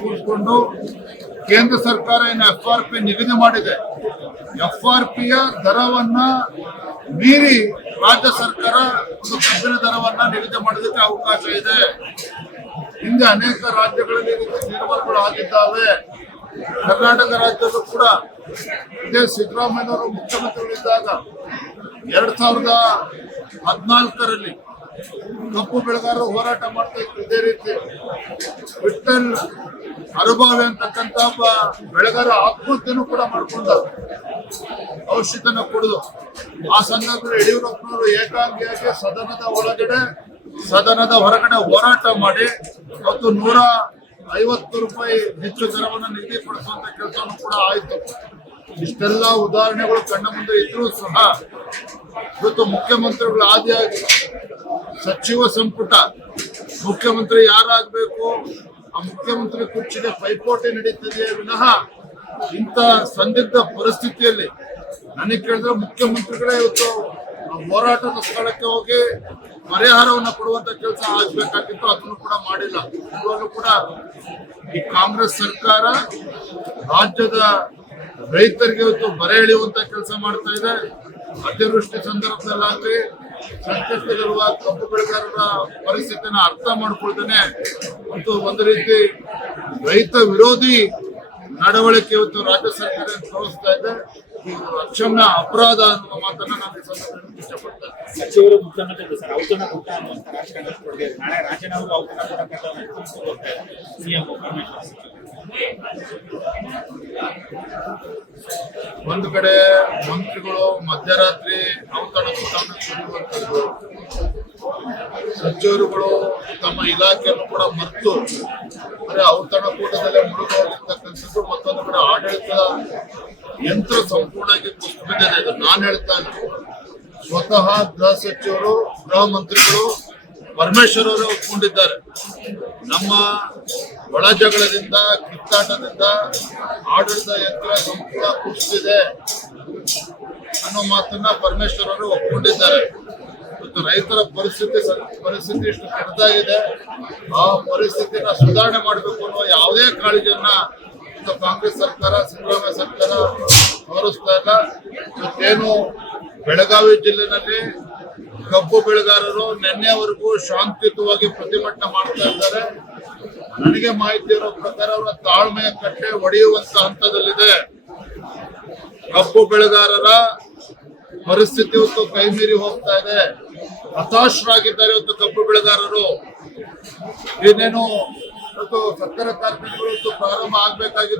ಕೂತ್ಕೊಂಡು ಕೇಂದ್ರ ಸರ್ಕಾರ ಏನು ಎಫ್ ಆರ್ ಪಿ ನಿಗದಿ ಮಾಡಿದೆ. ಎಫ್ ಆರ್ ಪಿಯ ದರವನ್ನ ಮೀರಿ ರಾಜ್ಯ ಸರ್ಕಾರ ಒಂದು ಕಬ್ಬಿನ ದರವನ್ನ ನಿಗದಿ ಮಾಡೋದಕ್ಕೆ ಅವಕಾಶ ಇದೆ. ಹಿಂದೆ ಅನೇಕ ರಾಜ್ಯಗಳಲ್ಲಿ ನಿರ್ಮಾಣಗಳು ಆಗಿದ್ದಾವೆ. ಕರ್ನಾಟಕ ರಾಜ್ಯದಲ್ಲೂ ಕೂಡ ಇದೇ ಸಿದ್ದರಾಮಯ್ಯವರು ಮುಖ್ಯಮಂತ್ರಿಗಳಿದ್ದಾಗ ಎರಡ್ ಸಾವಿರದ ಹದಿನಾಲ್ಕರಲ್ಲಿ ಕಬ್ಬು ಬೆಳೆಗಾರರು ಹೋರಾಟ ಮಾಡ್ತಾ ಇದ್ರು. ಇದೇ ರೀತಿ ವಿಠಲ್ ಅನುಭವಿ ಅಂತಕ್ಕಂತ ಬೆಳೆಗಾರ ಆತ್ಮಹತ್ಯೆನೂ ಕೂಡ ಮಾಡ್ಕೊಂಡ ಔಷಧನ ಕುಡಿದು ಆ ಸಂದರ್ಭದಲ್ಲಿ ಯಡಿಯೂರಪ್ಪನವರು ಏಕಾಂಗಿಯಾಗಿ ಸದನದ ಒಳಗಡೆ, ಸದನದ ಹೊರಗಡೆ ಹೋರಾಟ ಮಾಡಿ ಮತ್ತು ನೂರ ಐವತ್ತು ರೂಪಾಯಿ ಹೆಚ್ಚು ದರವನ್ನು ನಿಗದಿಪಡಿಸುವಂತ ಕೆಲಸವನ್ನು ಕೂಡ ಆಯಿತು. ಇಷ್ಟೆಲ್ಲ ಉದಾಹರಣೆಗಳು ಕಣ್ಣ ಮುಂದೆ ಇದ್ರೂ ಸಹ ಇವತ್ತು ಮುಖ್ಯಮಂತ್ರಿಗಳು ಆದಿಯಾಗಿ ಸಚಿವ ಸಂಪುಟ, ಮುಖ್ಯಮಂತ್ರಿ ಯಾರಾಗಬೇಕು ಮುಖ್ಯಮಂತ್ರಿ ಕುರ್ಚಿಗೆ ಪೈಪೋಟಿ ನಡೀತದೆ ವಿನಃ ಇಂಥ ಸಂದಿಗ್ಧ ಪರಿಸ್ಥಿತಿಯಲ್ಲಿ ನನಗೆ ಕೇಳಿದ್ರೆ ಮುಖ್ಯಮಂತ್ರಿಗಳೇ ಇವತ್ತು ಆ ಹೋರಾಟದ ಸ್ಥಳಕ್ಕೆ ಹೋಗಿ ಪರಿಹಾರವನ್ನು ಕೊಡುವಂತ ಕೆಲಸ ಆಗ್ಬೇಕಾಗಿತ್ತು, ಅದನ್ನು ಕೂಡ ಮಾಡಿಲ್ಲ. ಇವಾಗಲೂ ಕೂಡ ಈ ಕಾಂಗ್ರೆಸ್ ಸರ್ಕಾರ ರಾಜ್ಯದ ರೈತರಿಗೆ ಇವತ್ತು ಬರೆ ಎಳೆಯುವಂತ ಕೆಲಸ ಮಾಡ್ತಾ ಇದೆ. ಅತಿವೃಷ್ಟಿ ಸಂದರ್ಭದಲ್ಲಾಗಲಿ ಸಂಕಷ್ಟದಲ್ಲಿರುವ ಕಬ್ಬು ಬೆಳೆಗಾರರ ಪರಿಸ್ಥಿತಿನ ಅರ್ಥ ಮಾಡ್ಕೊಳ್ತಾನೆ. ಮತ್ತು ಒಂದು ರೀತಿ ರೈತ ವಿರೋಧಿ ನಡವಳಿಕೆ ಇವತ್ತು ರಾಜ್ಯ ಸರ್ಕಾರ ತೋರಿಸ್ತಾ ಇದೆ. ಅಕ್ಷಮ್ಯ ಅಪರಾಧ ಅನ್ನುವ ಮಾತನ್ನ ನಾನು ಇಷ್ಟಪಡ್ತೇನೆ ಸಚಿವರು ಮುಖ್ಯಮಂತ್ರಿ ಸರ್, ಔತಣ ಕೂಟ ಅನ್ನುವಂತ ರಾಜಕಾರಣ ನಾಳೆ ರಾಜಣ್ಣ ಅವರು ಔತಣ ಕೊಡಕ್ಕೆ ಸಿಎಂ ಪರಮೇಶ್ವರ್ ಒಂದು ಕಡೆ ಮಂತ್ರಿಗಳು ಮಧ್ಯರಾತ್ರಿ ಔತಣ ಕೂಟವನ್ನು ಸಚಿವರುಗಳು ತಮ್ಮ ಇಲಾಖೆಯನ್ನು ಕೂಡ ಮತ್ತು ಅಂದ್ರೆ ಔತಣ ಕೂಟದಲ್ಲೇ ಮುಳುಗೋಗಿರ್ತಕ್ಕಂಥದ್ದು ಮತ್ತೊಂದು ಕಡೆ ಆಡಳಿತ ಯಂತ್ರ ಸಂಪೂರ್ಣವಾಗಿ ಕುಸಿದು ಇದು ನಾನು ಹೇಳ್ತಾ ಇಲ್ಲ ಸ್ವತಃ ಗೃಹ ಸಚಿವರು, ಗೃಹ ಮಂತ್ರಿಗಳು ಪರಮೇಶ್ವರ್ ಅವರು ಒಪ್ಕೊಂಡಿದ್ದಾರೆ. ನಮ್ಮ ಒಳ ಜಗಳದಿಂದ ಕಿತ್ತಾಟದಿಂದ, ಆಡಳಿತ ಯಂತ್ರ ಸಂಪೂರ್ಣ ಕುಸಿದಿದೆ ಅನ್ನೋ ಮಾತನ್ನ ಪರಮೇಶ್ವರ್ ಅವರು ಒಪ್ಕೊಂಡಿದ್ದಾರೆ. ಮತ್ತು ರೈತರ ಪರಿಸ್ಥಿತಿ ಪರಿಸ್ಥಿತಿ ಇಷ್ಟು ಕೆಟ್ಟದಾಗಿದೆ. ಆ ಪರಿಸ್ಥಿತಿನ ಸುಧಾರಣೆ ಮಾಡಬೇಕು ಅನ್ನೋ ಯಾವುದೇ ಕಾಳಜಿಯನ್ನ ಕಾಂಗ್ರೆಸ್ ಸರ್ಕಾರ, ಸಿದ್ದರಾಮಯ್ಯ ಸರ್ಕಾರ ತೋರಿಸ್ತಾ ಇಲ್ಲ. ಇವತ್ತೇನು ಬೆಳಗಾವಿ ಜಿಲ್ಲೆನಲ್ಲಿ ಕಬ್ಬು ಬೆಳೆಗಾರರು ನಿನ್ನೆವರೆಗೂ ಶಾಂತಿಯುತವಾಗಿ ಪ್ರತಿಭಟನೆ ಮಾಡ್ತಾ ಇದ್ದಾರೆ. ನನಗೆ ಮಾಹಿತಿ ಇರೋ ಪ್ರಕಾರ ಅವರ ತಾಳ್ಮೆಯ ಕಟ್ಟೆ ಒಡೆಯುವಂತ ಹಂತದಲ್ಲಿದೆ. ಕಬ್ಬು ಬೆಳೆಗಾರರ ಪರಿಸ್ಥಿತಿ ಇವತ್ತು ಕೈ ಹೋಗ್ತಾ ಇದೆ. ಹತಾಶರಾಗಿದ್ದಾರೆ ಇವತ್ತು ಕಬ್ಬು ಬೆಳೆಗಾರರು. ಇವತ್ತು ಸಕ್ಕರೆ ಕಾರ್ಖಾನೆಗಳು ಪ್ರಾರಂಭ ಆಗ್ಬೇಕಾಗಿತ್ತು